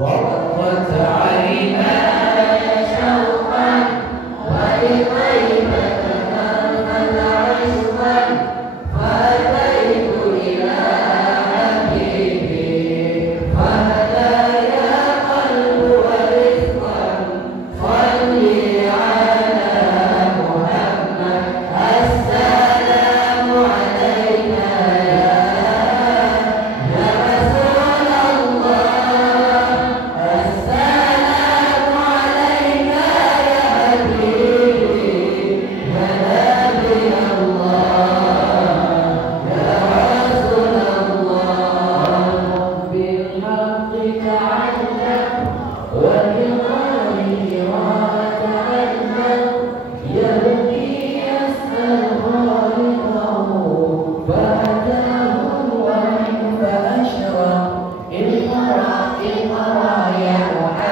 وقت عيناي شوقا ولطيبة نرمد عشقا فأتيت إلى حبيبي فهدايا قلب ورزقا صلي على محمد السلام علينا يا رسول الله السلام علينا يا حبيبي يا نبي الله يا رسول الله بالحق تعلم وبغيره تعلم يبكي يسأل خالقه فأتاه الوحي فأشرق اقرأ اقرأ يا محمد